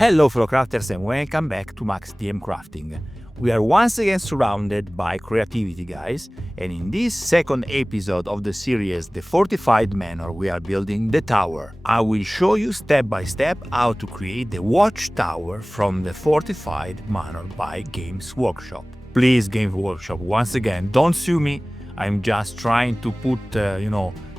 Hello fellow crafters and welcome back to maxdmcrafting. We are once again surrounded by creativity, guys, and in this second episode of the series The Fortified Manor we are building the tower. I will show you step by step how to create the Watchtower from the Fortified Manor by Games Workshop. Please Games Workshop, once again, don't sue me. I'm just trying to put,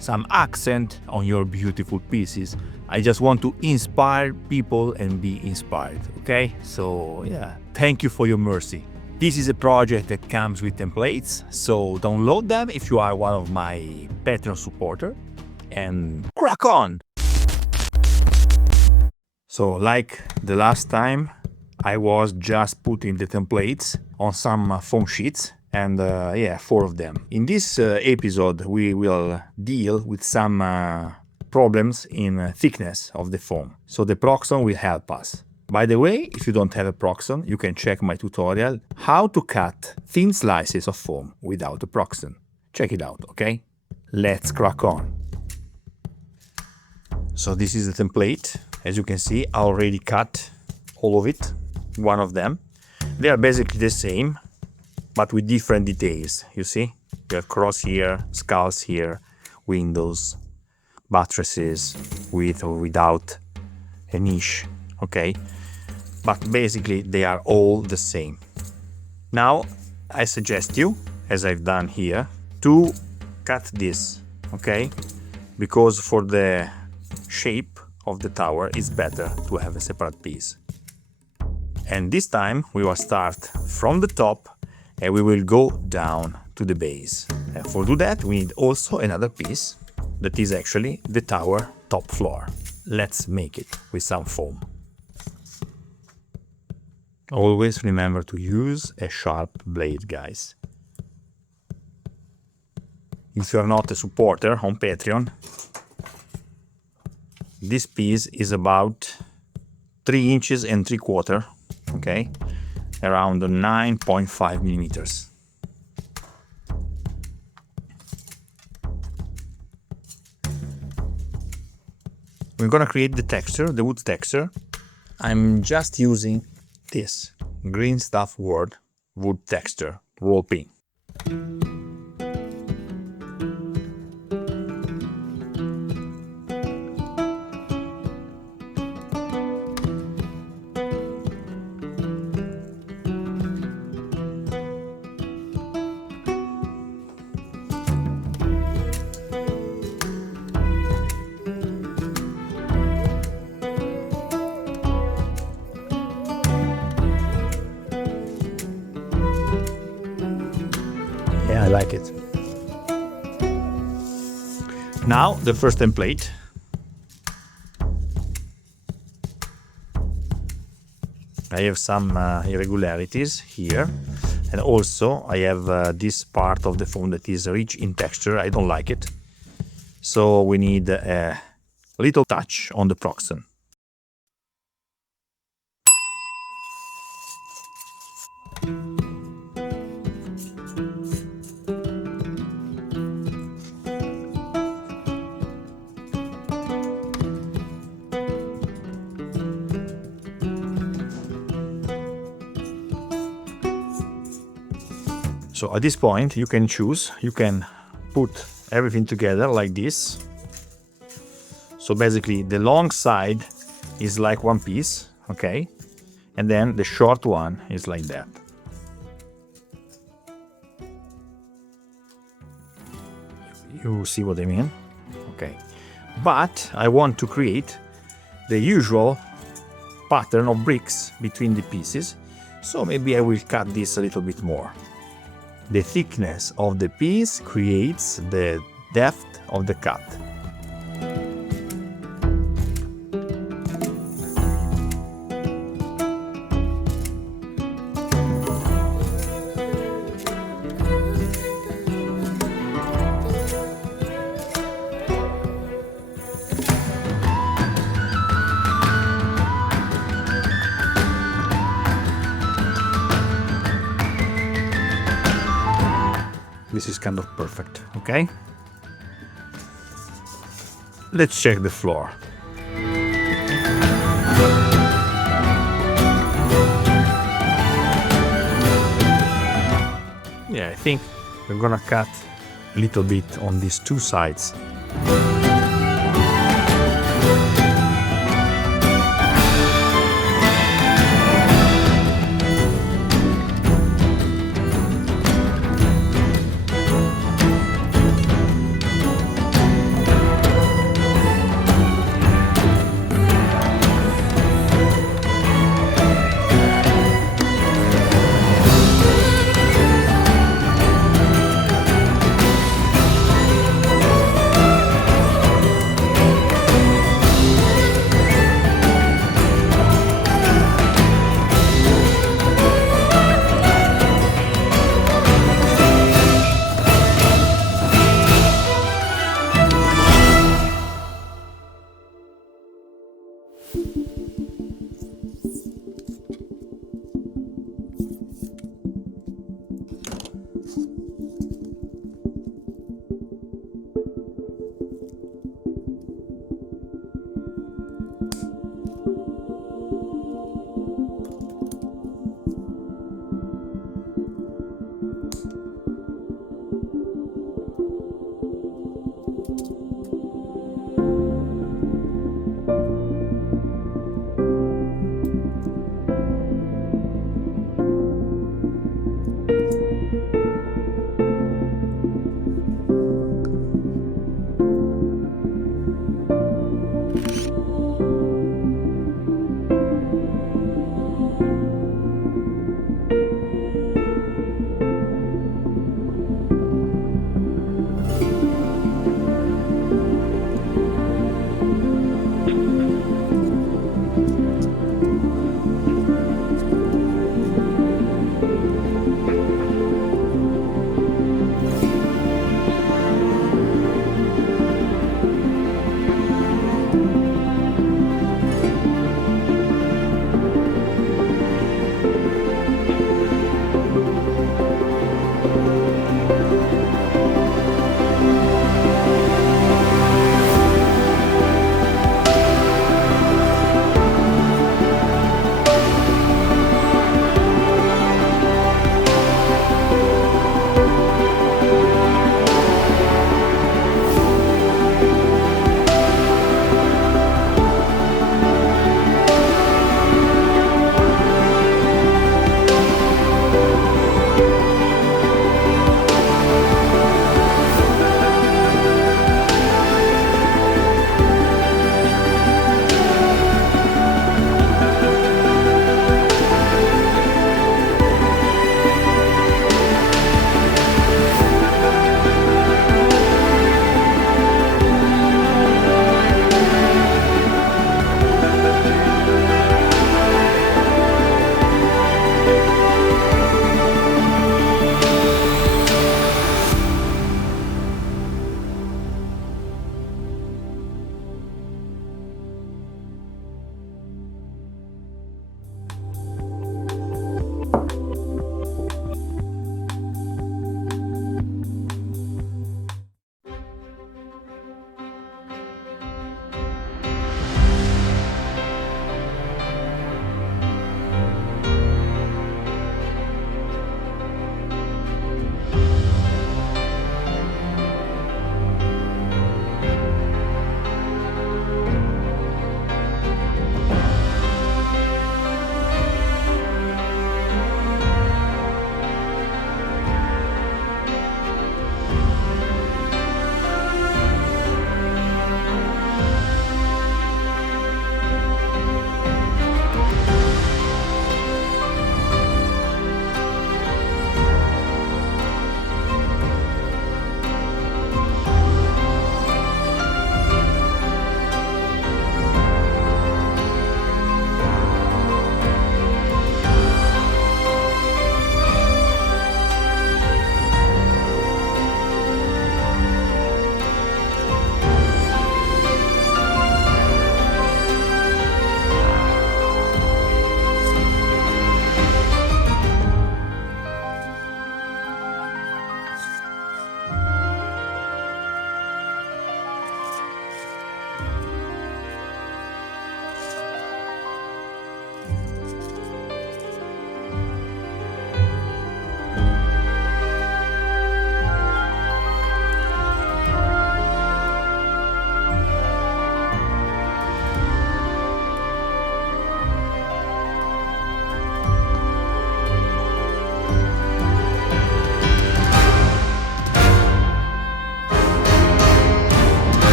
some accent on your beautiful pieces. I just want to inspire people and be inspired, okay? So yeah, thank you for your mercy. This is a project that comes with templates, so download them if you are one of my Patreon supporter and crack on! So like the last time, I was just putting the templates on some foam sheets and 4 of them. In this episode, we will deal with some problems in thickness of the foam. So the Proxon will help us. By the way, if you don't have a Proxon, you can check my tutorial how to cut thin slices of foam without a Proxon. Check it out, okay? Let's crack on. So this is the template. As you can see, I already cut all of it, one of them. They are basically the same, but with different details, you see? You have cross here, skulls here, windows, buttresses with or without a niche, okay? But basically they are all the same. Now I suggest you, as I've done here, to cut this, okay? Because for the shape of the tower it's better to have a separate piece. And this time we will start from the top and we will go down to the base. And for do that we need also another piece that is actually the tower top floor. Let's make it with some foam. Always remember to use a sharp blade, guys. If you are not a supporter on Patreon, this piece is about 3 inches and 3/4, okay? Around 9.5 millimeters. We're gonna create the texture, the wood texture. I'm just using this green stuff wood texture roll pin. Yeah, I like it. Now the first template. I have some irregularities here, and also I have this part of the foam that is rich in texture. I don't like it, so we need a little touch on the Proxon. So at this point you can choose, you can put everything together like this. So basically the long side is like one piece, okay? And then the short one is like that. You see what I mean? Okay. But I want to create the usual pattern of bricks between the pieces. So maybe I will cut this a little bit more. The thickness of the piece creates the depth of the cut. This is kind of perfect, okay? Let's check the floor. think we're gonna cut a little bit on these two sides.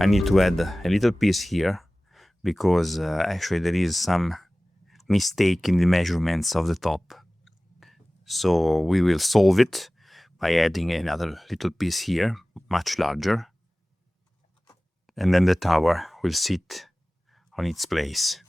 I need to add a little piece here because actually there is some mistake in the measurements of the top. So we will solve it by adding another little piece here, much larger. And then the tower will sit on its place.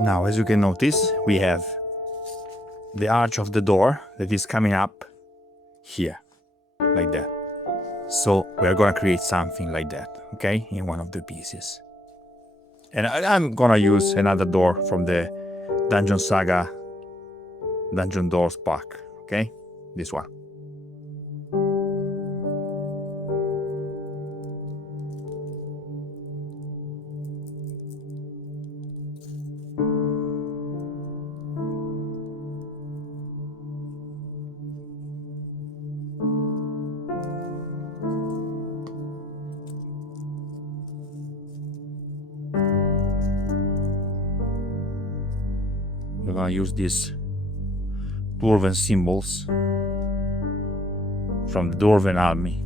Now, as you can notice, we have the arch of the door that is coming up here, like that. So we are going to create something like that, okay, in one of the pieces. And I'm going to use another door from the Dungeon Saga Dungeon Doors pack, okay, this one. We're gonna use these dwarven symbols from the dwarven army.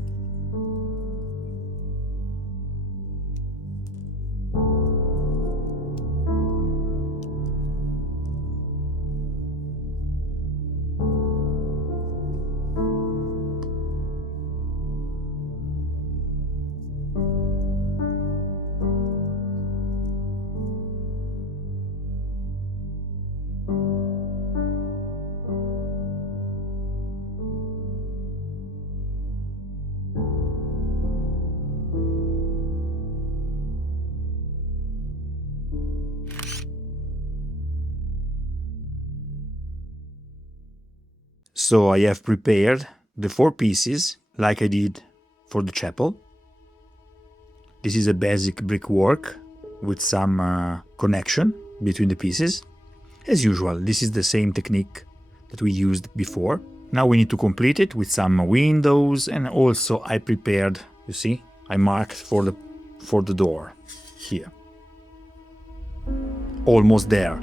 So I have prepared the 4 pieces like I did for the chapel. This is a basic brickwork with some connection between the pieces. As usual, this is the same technique that we used before. Now we need to complete it with some windows, and also I prepared, you see, I marked for the door here. Almost there.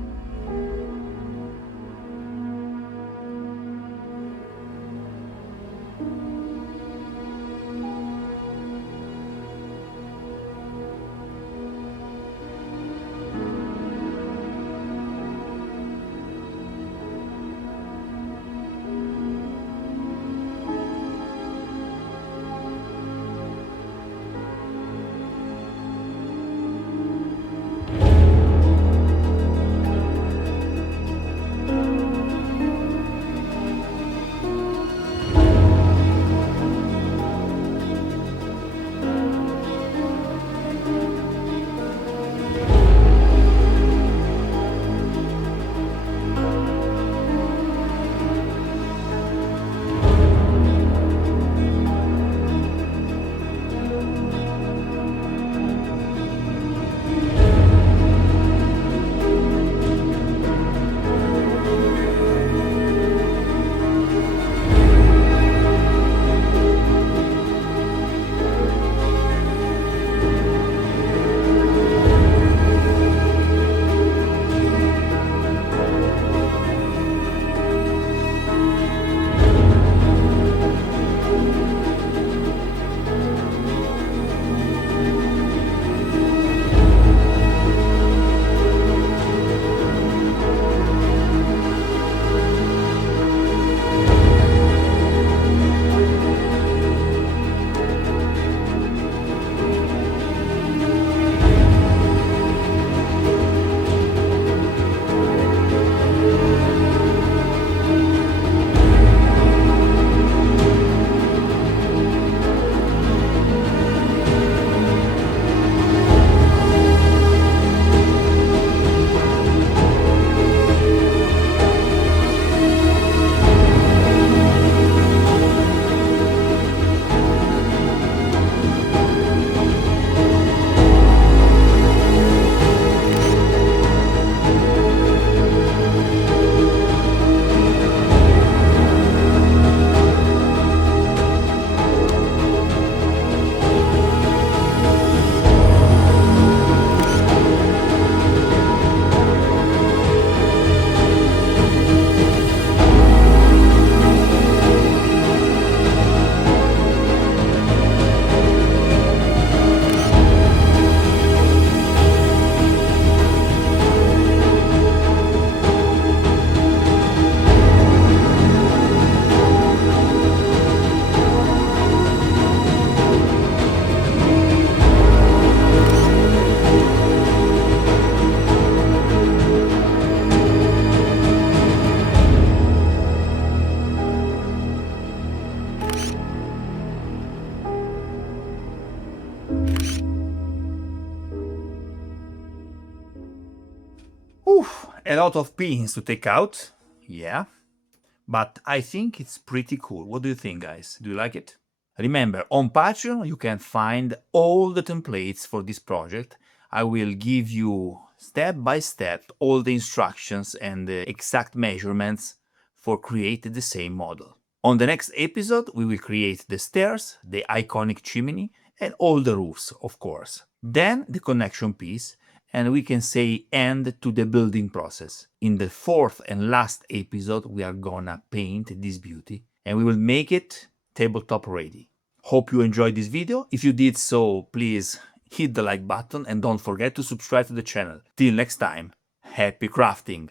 Oof, a lot of pins to take out, yeah, but I think it's pretty cool. What do you think, guys? Do you like it? Remember, on Patreon you can find all the templates for this project. I will give you step by step all the instructions and the exact measurements for creating the same model. On the next episode we will create the stairs, the iconic chimney, and all the roofs, of course. Then the connection piece, and we can say end to the building process. In the fourth and last episode we are gonna paint this beauty and we will make it tabletop ready. Hope you enjoyed this video. If you did so, please hit the like button and don't forget to subscribe to the channel. Till next time, happy crafting!